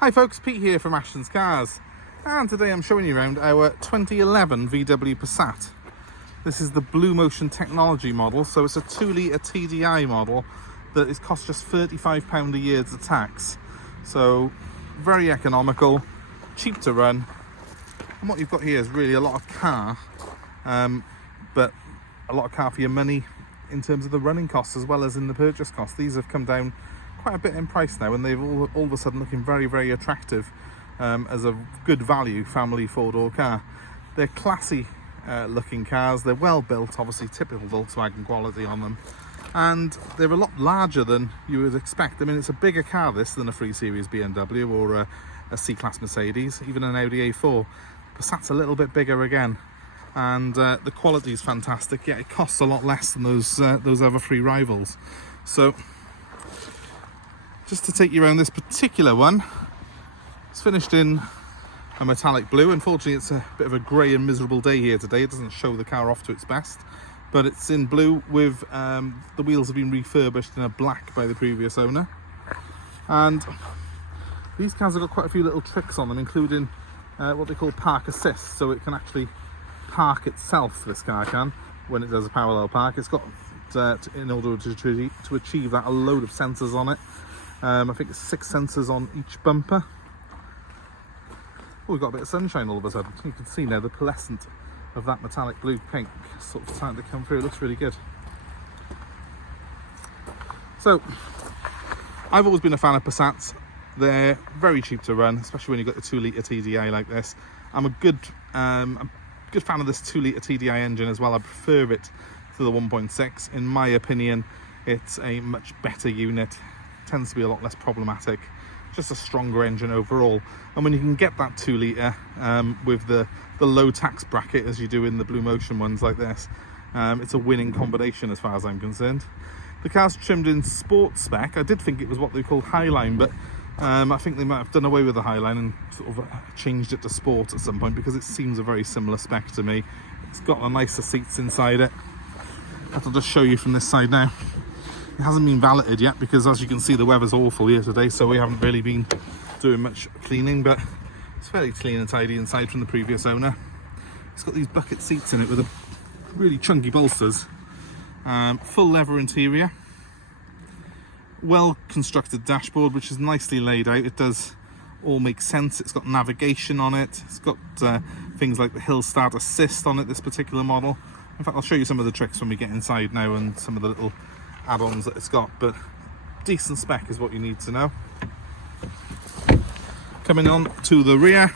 Hi folks, Pete here from Ashton's Cars, and today I'm showing you around our 2011 VW Passat. This is the Bluemotion technology model, so it's a 2 litre TDI model that is cost just £35 a year to tax. So very economical, cheap to run, and what you've got here is really a lot of car, but a lot of car for your money in terms of the running costs as well as in the purchase cost. These have come down quite a bit in price now, and they've all of a sudden looking very, very attractive as a good value family four-door car. They're classy looking cars, they're well built, obviously typical Volkswagen quality on them, and they're a lot larger than you would expect. I mean, it's a bigger car this than a 3 Series BMW or a C-Class Mercedes, even an Audi A4. Passat's a little bit bigger again, and the quality is fantastic, yet it costs a lot less than those other 3 rivals. So just to take you around this particular one, it's finished in a metallic blue. Unfortunately, it's a bit of a grey and miserable day here today. It doesn't show the car off to its best, but it's in blue with the wheels have been refurbished in a black by the previous owner. And these cars have got quite a few little tricks on them, including what they call park assist, so it can actually park itself, this car can, when it does a parallel park. It's got in order to achieve that, a load of sensors on it. I think it's 6 sensors on each bumper. Oh, we've got a bit of sunshine all of a sudden. You can see now the pearlescent of that metallic blue pink sort of starting to come through. It looks really good. So, I've always been a fan of Passats. They're very cheap to run, especially when you've got the 2 litre TDI like this. I'm a good fan of this 2 litre TDI engine as well. I prefer it to the 1.6. In my opinion, it's a much better unit. Tends to be a lot less problematic, just a stronger engine overall. And when you can get that 2 litre with the low tax bracket as you do in the Bluemotion ones like this, it's a winning combination as far as I'm concerned. The car's trimmed in sport spec. I did think it was what they call Highline, but I think they might have done away with the Highline and sort of changed it to sport at some point, because it seems a very similar spec to me. It's got the nicer seats inside it. I'll just show you from this side now. It hasn't been valeted yet because, as you can see, the weather's awful here today, so we haven't really been doing much cleaning, but it's fairly clean and tidy inside from the previous owner. It's got these bucket seats in it with a really chunky bolsters, full leather interior, well constructed dashboard which is nicely laid out. It does all make sense. It's got navigation on it, it's got things like the hill start assist on it, this particular model. In fact, I'll show you some of the tricks when we get inside now and some of the little add-ons that it's got, but decent spec is what you need to know. Coming on to the rear,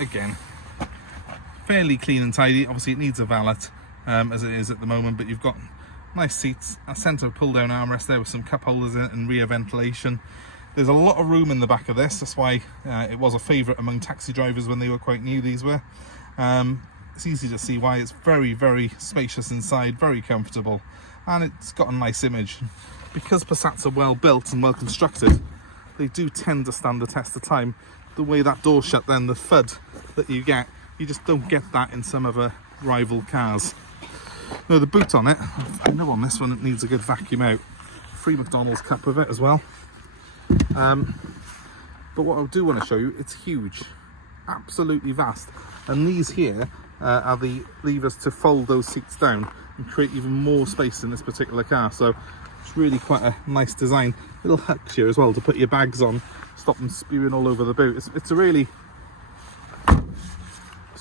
again, fairly clean and tidy. Obviously it needs a valet as it is at the moment, but you've got nice seats, a centre pull-down armrest there with some cup holders in it and rear ventilation. There's a lot of room in the back of this. That's why it was a favourite among taxi drivers when they were quite new, these were. It's easy to see why. It's very, very spacious inside, very comfortable, and it's got a nice image. Because Passats are well built and well constructed, they do tend to stand the test of time. The way that door's shut, then the thud that you get, you just don't get that in some other rival cars. Now the boot on it, I know on this one it needs a good vacuum out. Free McDonald's cup with it as well. But what I do want to show you, it's huge, absolutely vast, and these here are the levers to fold those seats down and create even more space in this particular car. So it's really quite a nice design. Little hooks here as well to put your bags on, stop them spewing all over the boot. It's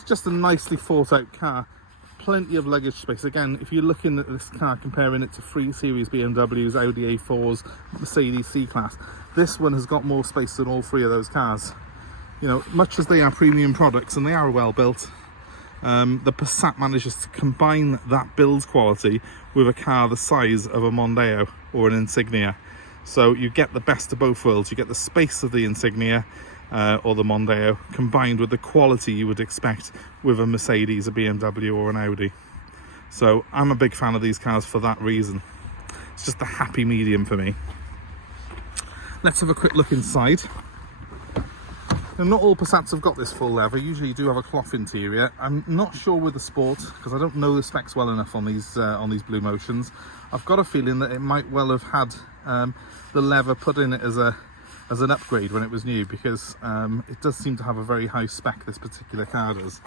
just a nicely thought out car. Plenty of luggage space. Again, if you're looking at this car, comparing it to 3 Series BMWs, Audi A4s, Mercedes C-Class, this one has got more space than all 3 of those cars. You know, much as they are premium products and they are well built, the Passat manages to combine that build quality with a car the size of a Mondeo or an Insignia. So you get the best of both worlds. You get the space of the Insignia or the Mondeo combined with the quality you would expect with a Mercedes, a BMW or an Audi. So I'm a big fan of these cars for that reason. It's just a happy medium for me. Let's have a quick look inside. Now, not all Passats have got this full leather. Usually you do have a cloth interior. I'm not sure with the Sport because I don't know the specs well enough on these Bluemotions. I've got a feeling that it might well have had the leather put in it as a as an upgrade when it was new, because it does seem to have a very high spec, this particular car does.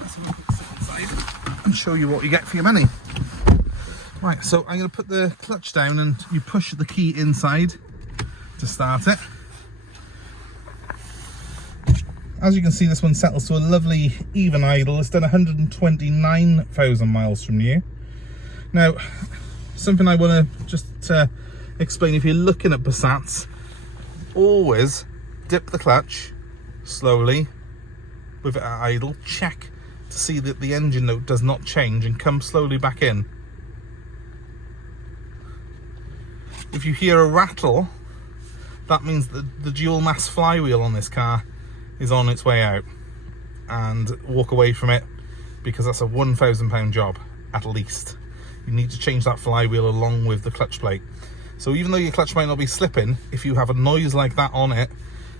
Let's have a look inside and show you what you get for your money. Right, so I'm going to put the clutch down and you push the key inside to start it. As you can see, this one settles to a lovely even idle. It's done 129,000 miles from new. Now, something I want to just explain, if you're looking at Passats, always dip the clutch slowly with it at idle, check to see that the engine note does not change, and come slowly back in. If you hear a rattle, that means that the dual mass flywheel on this car is on its way out, and walk away from it, because that's a £1,000 job at least. You need to change that flywheel along with the clutch plate. So even though your clutch might not be slipping, if you have a noise like that on it,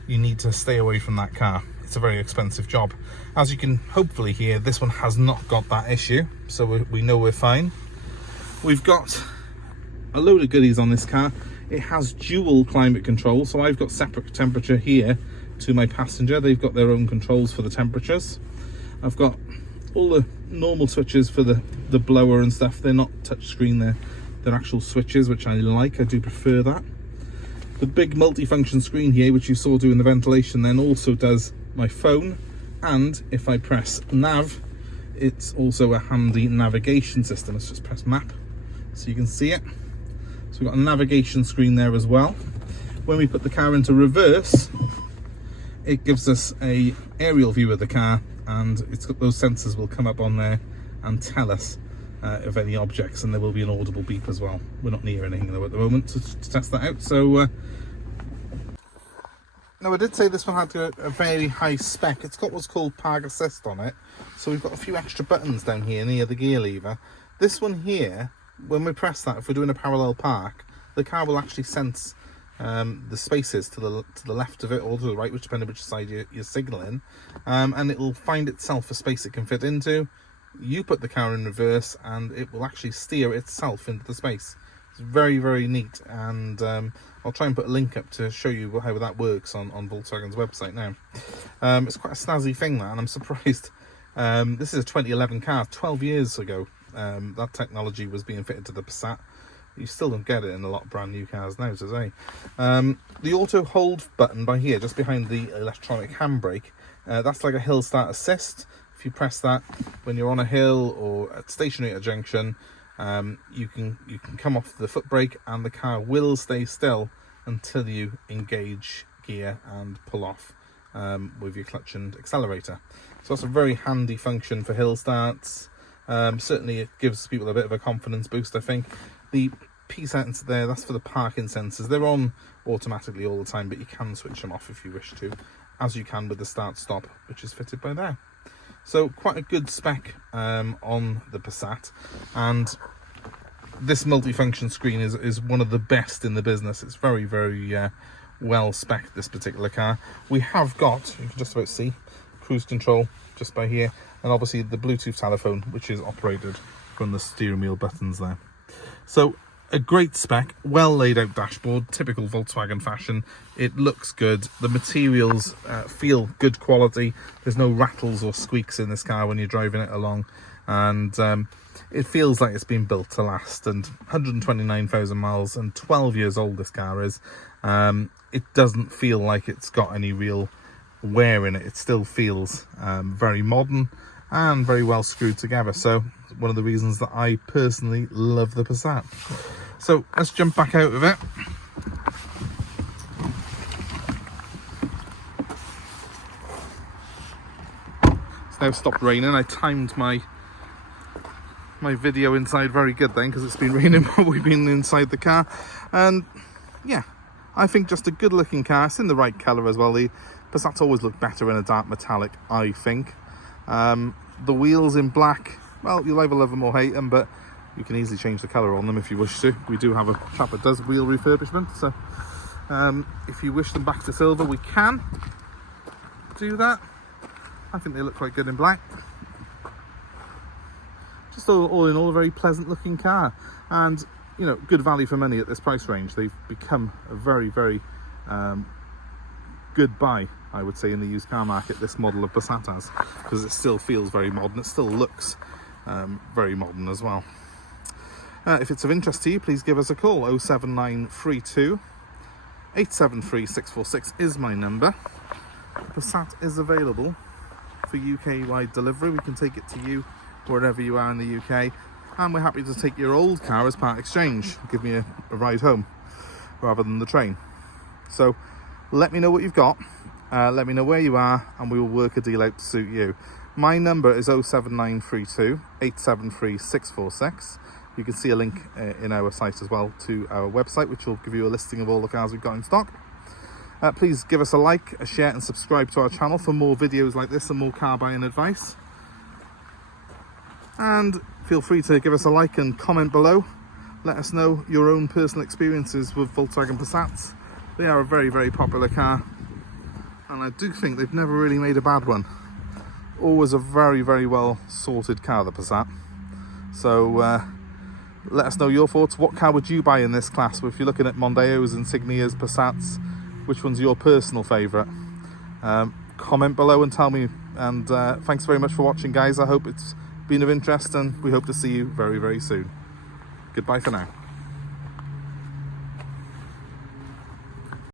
you need to stay away from that car. It's a very expensive job. As you can hopefully hear, this one has not got that issue, so we know we're fine. We've got a load of goodies on this car. It has dual climate control, so I've got separate temperature here to my passenger. They've got their own controls for the temperatures. I've got all the normal switches for the blower and stuff. They're not touchscreen, they're actual switches, which I like. I do prefer that. The big multifunction screen here, which you saw doing the ventilation, then also does my phone, and if I press nav, it's also a handy navigation system. Let's just press map so you can see it. So we've got a navigation screen there as well. When we put the car into reverse, it gives us a aerial view of the car, and it's got those sensors will come up on there and tell us of any objects, and there will be an audible beep as well. We're not near anything though at the moment to test that out. So now, I did say this one had a very high spec. It's got what's called park assist on it, so we've got a few extra buttons down here near the gear lever. This one here, when we press that, if we're doing a parallel park, the car will actually sense the spaces to the left of it or to the right, which depending which side you're signalling, and it will find itself a space it can fit into. You put the car in reverse and it will actually steer itself into the space. It's very, very neat, and I'll try and put a link up to show you how that works on Volkswagen's website now. It's quite a snazzy thing, that, and I'm surprised. This is a 2011 car. 12 years ago that technology was being fitted to the Passat. You still don't get it in a lot of brand new cars now today. The auto hold button by here, just behind the electronic handbrake, that's like a hill start assist. If you press that when you're on a hill or stationary at a junction, you can come off the foot brake and the car will stay still until you engage gear and pull off with your clutch and accelerator. So that's a very handy function for hill starts. Certainly it gives people a bit of a confidence boost, I think. The P sensor there, that's for the parking sensors. They're on automatically all the time, but you can switch them off if you wish to, as you can with the start stop, which is fitted by there. So quite a good spec on the Passat, and this multifunction screen is one of the best in the business. It's very, very well spec'd, this particular car. We have got, you can just about see, cruise control just by here, and obviously the Bluetooth telephone, which is operated from the steering wheel buttons there. So a great spec, well laid out dashboard, typical Volkswagen fashion. It looks good. The materials feel good quality. There's no rattles or squeaks in this car when you're driving it along, and it feels like it's been built to last. And 129,000 miles and 12 years old this car is. It doesn't feel like it's got any real wear in it. It still feels very modern and very well screwed together. So one of the reasons that I personally love the Passat. So let's jump back out of it. It's now stopped raining. I timed my video inside very good then, because it's been raining while we've been inside the car. And yeah, I think just a good looking car. It's in the right colour as well. The Passats always look better in a dark metallic, I think. The wheels in black, well, you'll either love them or hate them, but you can easily change the colour on them if you wish to. We do have a chap that does wheel refurbishment, so if you wish them back to silver, we can do that. I think they look quite good in black. Just all in all, a very pleasant looking car, and you know, good value for money at this price range. They've become a very, very good buy, I would say, in the used car market, this model of Passat has, because it still feels very modern. It still looks very modern as well. If it's of interest to you, please give us a call. 07932 873 646 is my number. Passat is available for UK-wide delivery. We can take it to you wherever you are in the UK, and we're happy to take your old car as part exchange. Give me a ride home rather than the train. So let me know what you've got, let me know where you are, and we will work a deal out to suit you. My number is 07932 873 646. You can see a link in our site as well to our website, which will give you a listing of all the cars we've got in stock. Please give us a like, a share and subscribe to our channel for more videos like this and more car buying advice. And feel free to give us a like and comment below. Let us know your own personal experiences with Volkswagen Passats. They are a very, very popular car, and I do think they've never really made a bad one. Always a very, very well sorted car, the Passat. So let us know your thoughts. What car would you buy in this class? If you're looking at Mondeos, Insignias, Passats, which one's your personal favourite? Comment below and tell me. And thanks very much for watching, guys. I hope it's been of interest, and we hope to see you very, very soon. Goodbye for now.